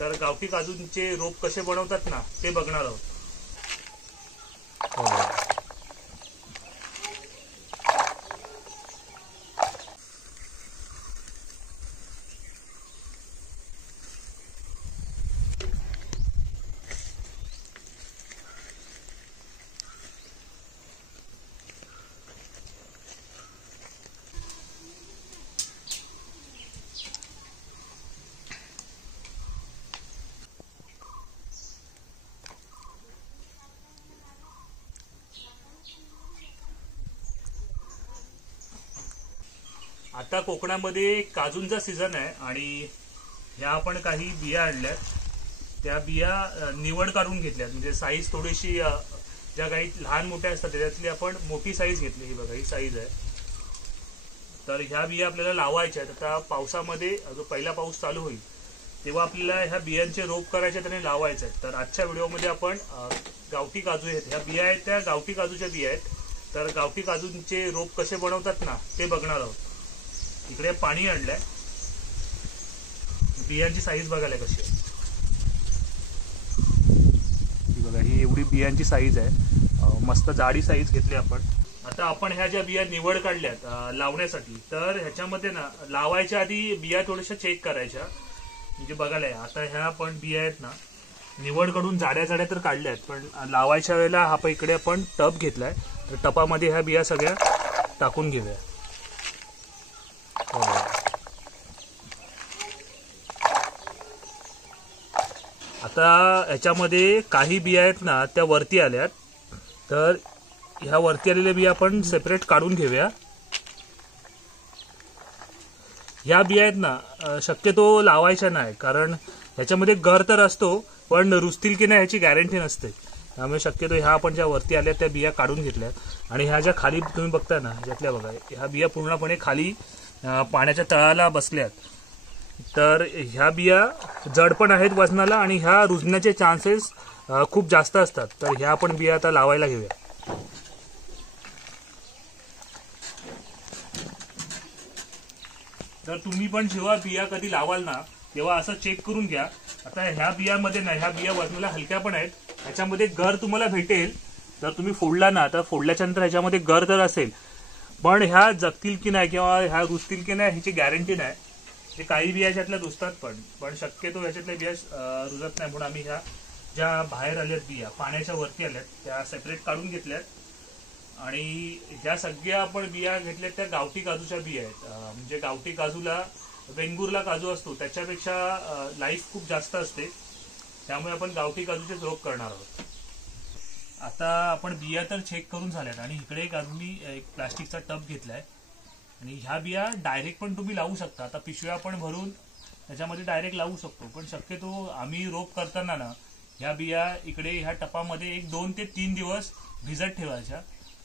तर गावठी काजूंचे रोप कसे बनवतात ना ते बघणार आहोत। आता कोकणामध्ये काजूंचा सीझन आहे आणि ह्या आपण काही बिया आणल्यात। त्या बिया निवड काढून घेतल्यात, म्हणजे साईज थोडीशी ज्या काही लहान मोठ्या असतात त्याच्यातली आपण मोठी साईज घेतली। ही बघा, ही साईज आहे। तर ह्या बिया आपल्याला लावायच्या आहेत। आता पावसामध्ये जो पहिला पाऊस चालू होईल तेव्हा आपल्याला ह्या बियांचे रोप करायचे आणि लावायचे आहेत। तर आजच्या व्हिडिओमध्ये आपण गावठी काजू आहेत, ह्या बिया आहेत त्या गावठी काजूच्या बिया आहेत। तर गावठी काजूंचे रोप कसे बनवतात ना ते बघणार आहोत। इकडे पाणी आणलंय, बियांची साईज बघायला कशी आहे बघा। ही एवढी बियांची साईज आहे, मस्त जाडी साईज घेतली आपण। आता आपण ह्या ज्या बिया निवड काढल्यात लावण्यासाठी, तर ह्याच्यामध्ये ना लावायच्या आधी बिया थोड्याशा चेक करायच्या, म्हणजे बघायला। आता ह्या आपण बिया आहेत ना निवड काढून जाड्या जाड्या तर काढल्यात, पण लावायच्या वेळेला हा इकडे आपण टब घेतलाय, तर टपामध्ये ह्या बिया सगळ्या टाकून घेऊया। आता ह्याच्यामध्ये काही बिया आहेत ना त्या वरती आल्यात, तर ह्या वरती आलेल्या बिया आपण सेपरेट काढून घेऊया। ह्या बिया आहेत ना शक्यतो लावायच्या नाही, कारण ह्याच्यामध्ये गर तर असतो पण रुजतील की नाही ह्याची गॅरंटी नसते। त्यामुळे शक्यतो ह्या आपण ज्या वरती आल्या त्या बिया काढून घेतल्यात। आणि ह्या ज्या खाली तुम्ही बघताय ना ह्यातल्या बघा, ह्या बिया पूर्णपणे खाली पाण्याच्या तळाला बसल्यात। तर ह्या बिया जड पण आहेत वजनाला आणि ह्या रुजण्याचे चान्सेस खूप जास्त असतात। तर ह्या आपण बिया आता लावायला घेऊया। तर तुम्ही पण जेव्हा बिया कधी लावाल ना तेव्हा असं चेक करून घ्या। आता ह्या बियामध्ये ना, ह्या बिया वजनाला हलक्या पण आहेत, ह्याच्यामध्ये गर तुम्हाला भेटेल। तर तुम्ही फोडला ना, तर फोडल्याच्या नंतर ह्याच्यामध्ये गर तर असेल, पण ह्या जगतील की नाही किंवा ह्या रुजतील की नाही ह्याची गॅरंटी नाही। जे काही बिया ह्याच्यातल्या रुजतात पण शक्यतो ह्याच्यातल्या बिया रुजत नाही। म्हणून आम्ही ह्या ज्या बाहेर आल्यात बिया पाण्याच्या वरती आल्यात त्या सेपरेट काढून घेतल्यात। आणि ह्या सगळ्या आपण बिया घेतल्यात त्या गावठी काजूच्या बिया आहेत। म्हणजे गावठी काजूला वेंगुर्ला काजू असतो त्याच्यापेक्षा लाईफ खूप जास्त असते, त्यामुळे आपण गावठी काजूचे रोप करणार आहोत। आता आपण बिया तर चेक करून झाल्यात आणि इकडे एक आम्ही एक प्लास्टिकचा टब घेतलाय आणि ह्या बिया डायरेक्ट पण तुम्ही लावू शकता। आता पिशव्या पण भरून त्याच्यामध्ये डायरेक्ट लावू शकतो, पण शक्यतो आम्ही रोप करताना ना ह्या बिया इकडे ह्या टपामध्ये 1 2 ते 3 दिवस भिजत ठेवायच्या।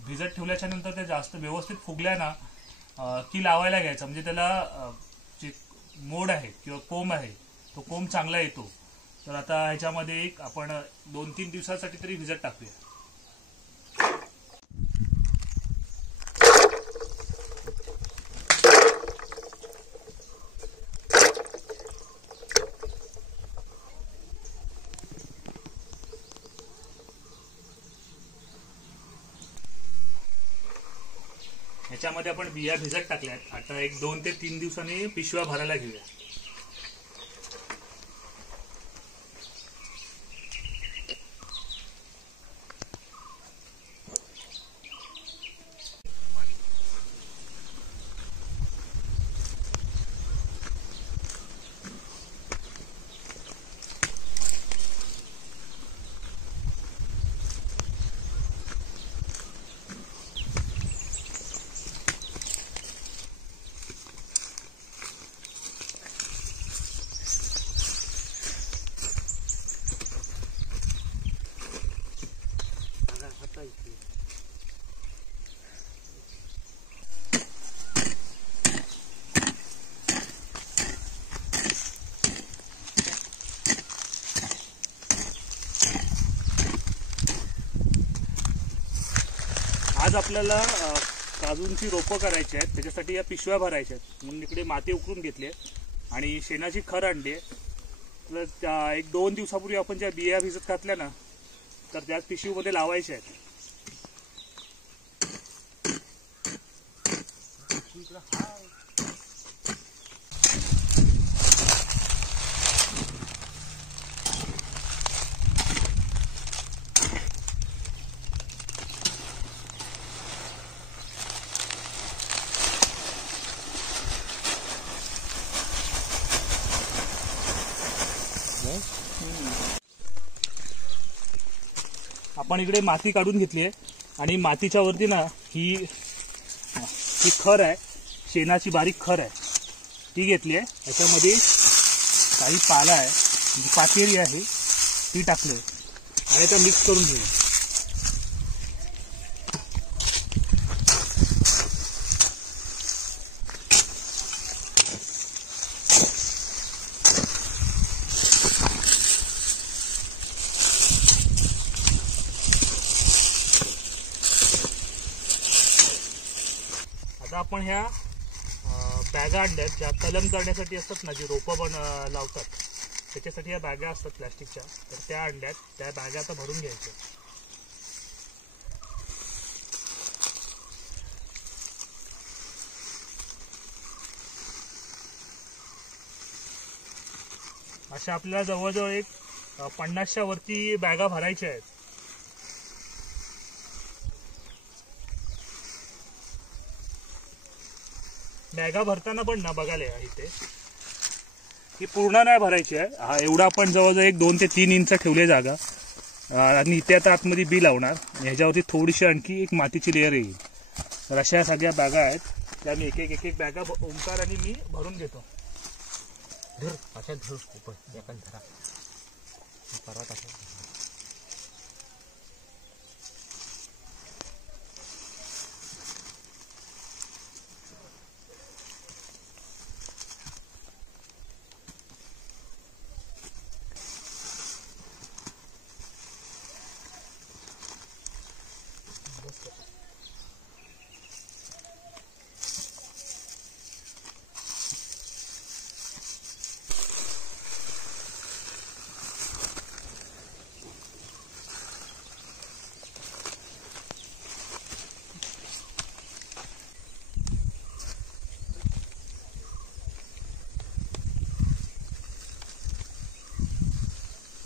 भिजत ठेवल्याच्या नंतर त्या जास्त व्यवस्थित फुगल्या ना की लावायला घ्यायचं, म्हणजे त्याला जे मोड आहे किंवा कोंब आहे तो कोंब चांगला येतो। तर आता ह्याच्यामध्ये एक आपण 2 3 दिवसासाठी तरी भिजत टाकूया। ह्याच्यामध्ये आपण बिया भिजत टाकल्यात। आता एक 2 ते 3 दिवसांनी पिशव्या भरायला घेऊया। आज आपल्याला काजूंची रोपं करायची आहेत, त्याच्यासाठी या पिशव्या भरायच्या आहेत। म्हणून इकडे माती उकरून घेतली आहे आणि शेणाची खर आणली आहे। आपलं 1-2 दिवसापूर्वी आपण ज्या बिया भिजत घातल्या ना, तर त्याच पिशवीमध्ये लावायच्या आहेत. आपण इकडे माती काढून घेतली आहे आणि मातीच्या वरती ना ही खर आहे, शेणाची बारीक खर आहे ती घेतली आहे. त्याच्यामध्ये काही पाला आहे, म्हणजे पातेरी आहे ती टाकली आणि त्या मिक्स करून घेऊ. आता आपण ह्या बॅगा आणल्यात ज्या कलम करण्यासाठी असतात ना, जी रोपं पण लावतात त्याच्यासाठी ह्या बॅगा असतात प्लॅस्टिकच्या, तर त्या आणल्यात. त्या बॅगा आता भरून घ्यायच्या. अशा आपल्याला जवळजवळ एक 50च्या वरती बॅगा भरायच्या आहेत. बॅगा भरताना पण ना बघायला या इथे ही पूर्ण नाही भरायची आहे. हा एवढा आपण जवळजवळ 1-2 ते 3 इंच ठेवले जागा आणि इथे आता आतमध्ये बी लावणार. ह्याच्यावरती थोडीशी आणखी एक मातीची लेअर येईल. तर अशा सगळ्या बॅगा आहेत, त्या मी एक एक बॅगा ओंकार आणि मी भरून घेतो.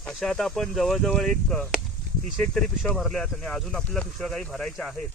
अशा आता आपण जवळजवळ एक 30 तरी पिशव्या भरल्या आहेत आणि अजून आपल्याला पिशव्या काही भरायच्या आहेत.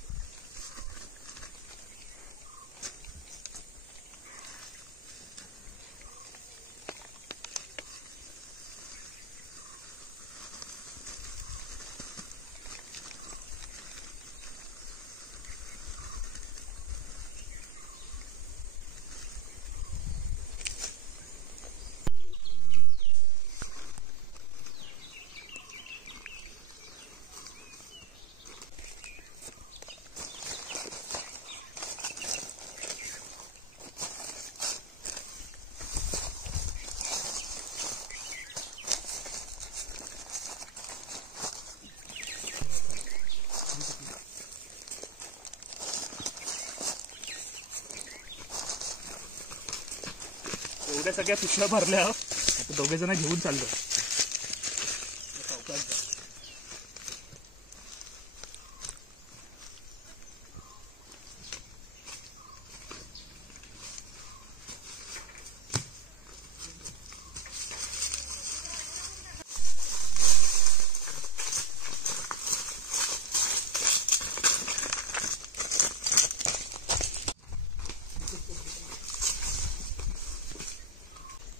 एवढ्या सगळ्या पिशव्या भरल्या. आता दोघे जण घेऊन चाललो.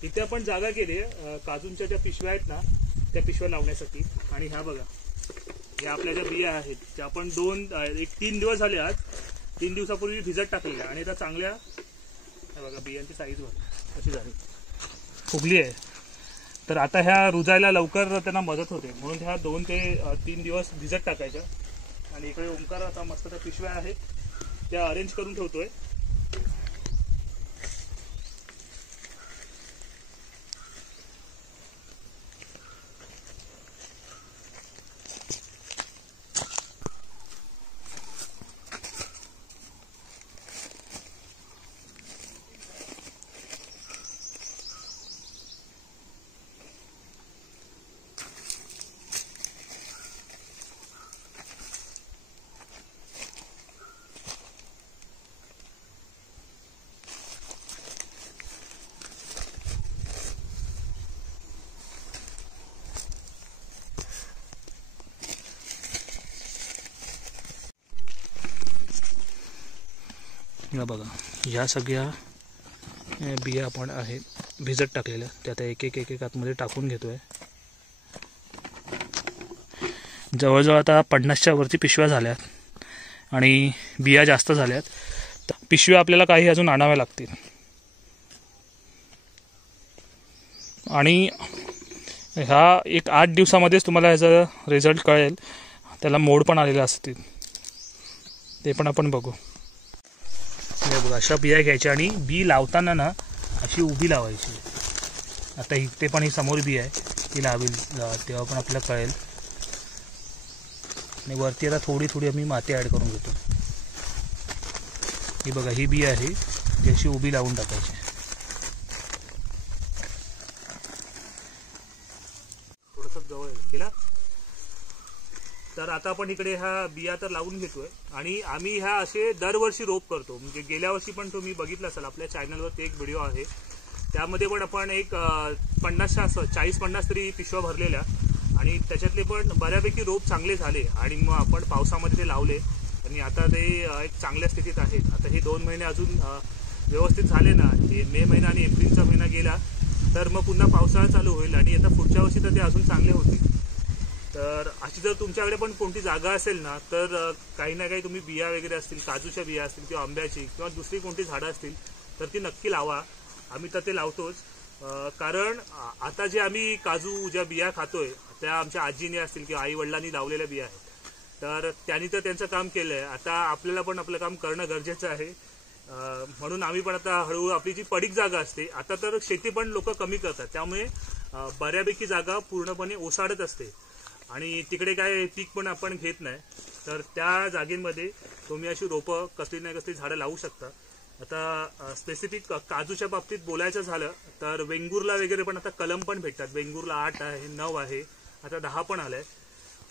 इथे आपण जागा केली काजूंच्या ज्या पिशव्या आहेत ना त्या पिशव्या लावण्यासाठी. आणि ह्या बघा, ह्या आपल्या ज्या बिया आहेत त्या आपण 3 दिवस झाले, आज 3 दिवसापूर्वी भिजत टाकलेल्या आणि त्या चांगल्या बघा बियांची साईज बघा अशी झाली, फुगली आहे. तर आता ह्या रुजायला लवकर त्यांना मदत होते म्हणून ह्या 2 ते 3 दिवस भिजत टाकायच्या. आणि इकडे ओंकार आता मस्त त्या पिशव्या आहेत त्या अरेंज करून ठेवतोय. या बघा, ह्या सगळ्या बिया आपण आहेत भिजत टाकलेल्या, त्या आता एक एक एक एक आतमध्ये टाकून घेतोय. जवळजवळ आता 50च्या वरती पिशव्या झाल्यात आणि बिया जास्त झाल्यात. तर पिशव्या आपल्याला काही अजून आणाव्या लागतील. आणि ह्या एक 8 दिवसामध्येच तुम्हाला ह्याचा रिझल्ट कळेल. त्याला मोड पण आलेले असतील, ते पण आपण बघू. बघा, अशा बिया घ्यायच्या आणि बी लावताना ना अशी उभी लावायची. आता इथे पण ही समोर बी आहे, ती लावेल तेव्हा पण आपल्याला कळेल. आणि वरती आता थोडी थोडी आम्ही माती ॲड करून घेतो. ही बघा, ही बी आहे ती अशी उभी लावून टाकायची. थोडंसं जवळ केला. तर आता आपण इकडे ह्या बिया तर लावून घेतोय आणि आम्ही ह्या असे दरवर्षी रोप करतो. म्हणजे गेल्या वर्षी पण तुम्ही बघितलं असाल, आपल्या चॅनलवरती एक व्हिडिओ आहे, त्यामध्ये पण आपण एक 40-50 तरी पिशव्या भरलेल्या आणि त्याच्यातले पण बऱ्यापैकी रोप चांगले झाले. आणि मग आपण पावसामध्ये ते लावले आणि आता ते एक चांगल्या स्थितीत आहेत. आता हे 2 महिने अजून व्यवस्थित झाले ना, ते मे महिना आणि एप्रिलचा महिना गेला तर मग पुन्हा पावसाळा चालू होईल आणि आता पुढच्या वर्षी तर ते अजून चांगले होतील. तर अशी जर तुमच्याकडे पण कोणती जागा असेल ना, तर काही ना काही तुम्ही बिया वगैरे असतील, काजूच्या बिया असतील किंवा आंब्याची किंवा दुसरी कोणती झाडं असतील तर ती नक्की लावा. आम्ही तर ते लावतोच. कारण आता जे आम्ही काजू ज्या बिया खातोय त्या आमच्या आजीने असतील किंवा आई वडिलांनी लावलेल्या बिया आहेत. तर त्यांनी तर त्यांचं काम केलं आहे, आता आपल्याला पण आपलं काम करणं गरजेचं आहे. म्हणून आम्ही पण आता हळूहळू आपली जी पडीक जागा असते, आता तर शेती पण लोक कमी करतात, त्यामुळे बऱ्यापैकी जागा पूर्णपणे ओसाडत असते आणि तिकडे काय पीक पण आपण घेत नाही. तर त्या जागेमध्ये तुम्ही अशी रोपं कसली नाही कसली झाडं लावू शकता. आता स्पेसिफिक काजूच्या बाबतीत बोलायचं झालं तर वेंगुर्ला वगैरे पण आता कलम पण भेटतात. वेंगुर्ला 8 आहे, 9 आहे, आता 10 पण आलाय.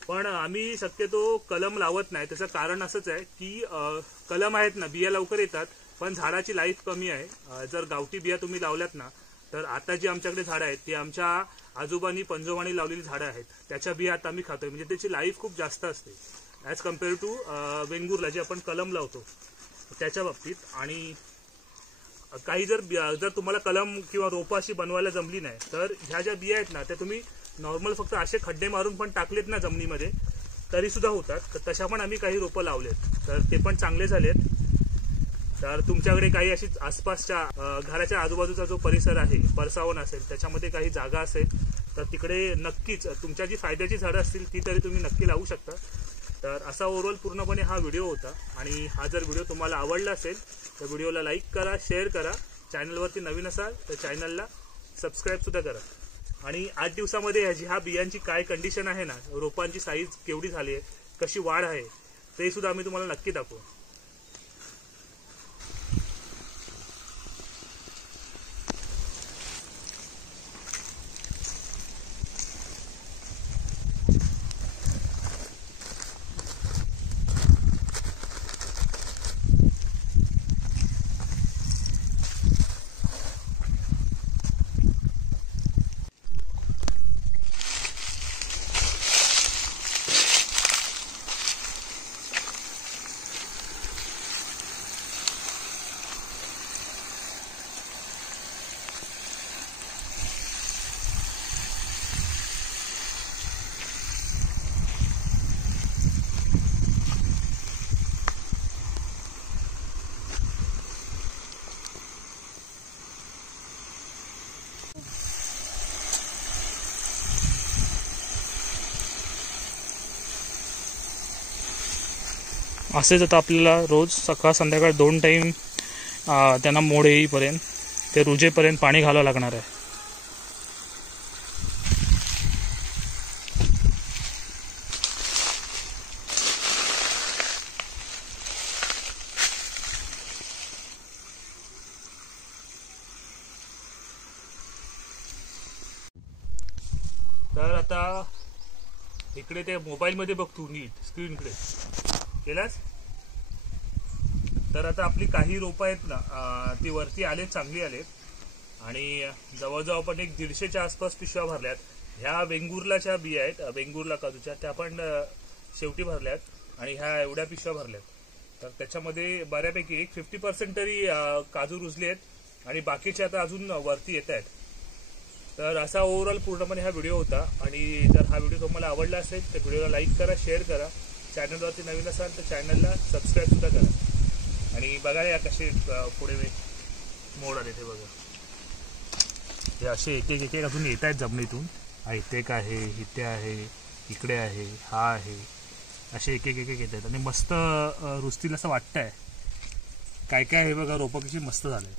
पण आम्ही शक्यतो कलम लावत नाही. त्याचं कारण असंच आहे की कलम आहेत ना, बिया लवकर येतात पण झाडाची लाईफ कमी आहे. जर गावठी बिया तुम्ही लावल्यात ना, तर आता जी आमच्याकडे झाडं आहेत ती आमच्या आजोबांनी पंजोबांनी लावलेली झाडं आहेत, त्याच्या बिया आता आम्ही खातोय. म्हणजे त्याची लाईफ खूप जास्त असते ॲज कम्पेअर टू वेंगुर्ला जे आपण कलम लावतो त्याच्या बाबतीत. आणि काही जर तुम्हाला कलम किंवा रोपं अशी बनवायला जमली नाही तर ह्या ज्या बिया आहेत ना, त्या तुम्ही नॉर्मल फक्त असे खड्डे मारून पण टाकलेत ना जमिनीमध्ये तरी सुद्धा होतात. तर तशा पण आम्ही काही रोपं लावलेत, तर ते पण चांगले झालेत. तर तुमच्याकडे काही अशी आसपासच्या घराच्या आजूबाजूचा जो परिसर आहे, परसावण असेल, त्याच्यामध्ये काही जागा असेल तर तिकडे नक्कीच तुमच्या जी फायद्याची झाडं असतील ती तरी तुम्ही नक्की लावू शकता. तर असा ओव्हरऑल पूर्णपणे हा व्हिडिओ होता. आणि हा जर व्हिडिओ तुम्हाला आवडला असेल तर व्हिडिओला लाईक करा, शेअर करा. चॅनलवरती नवीन असाल तर चॅनलला सबस्क्राईब सुद्धा करा. आणि 8 दिवसामध्ये ह्या बियांची काय कंडिशन आहे ना, रोपांची साईज केवढी झाली आहे, कशी वाढ आहे, ते सुद्धा आम्ही तुम्हाला नक्की दाखवू. असेच आता आपल्याला रोज सकाळ संध्याकाळ 2 टाईम त्यांना मोड येईपर्यंत, ते रुजेपर्यंत पाणी घालावं लागणार आहे. तर आता इकडे ते मोबाईलमध्ये बघतो नीट स्क्रीनकडे केलास. तर आता आपली काही रोपं आहेत ना, ती वरती आलेत, चांगली आलेत. आणि जवळजवळ आपण एक 150च्या आसपास पिशव्या भरल्यात. ह्या वेंगुर्लाच्या बिया आहेत, वेंगुर्ला काजूच्या, त्या पण शेवटी भरल्यात. आणि ह्या एवढ्या पिशव्या भरल्यात. तर त्याच्यामध्ये बऱ्यापैकी एक 50% तरी काजू रुजले आहेत आणि बाकीचे आता अजून वरती येत आहेत. तर असा ओव्हरऑल पूर्णपणे हा व्हिडिओ होता. आणि जर हा व्हिडिओ तुम्हाला आवडला असेल तर व्हिडिओला लाईक करा, शेअर करा. चॅनलवरती नवीन असाल तर चॅनलला सबस्क्राईब सुद्धा करा. आणि बघा या कसे पुढे मोड आले ते बघा. हे असे एक एक अजून येत आहेत जमिनीतून. इथे एक आहे, इथे आहे, इकडे आहे, हा आहे, असे एक एक येत आहेत आणि मस्त रुजतील असं वाटतंय. काय काय आहे बघा, रोपं कशी मस्त झाले.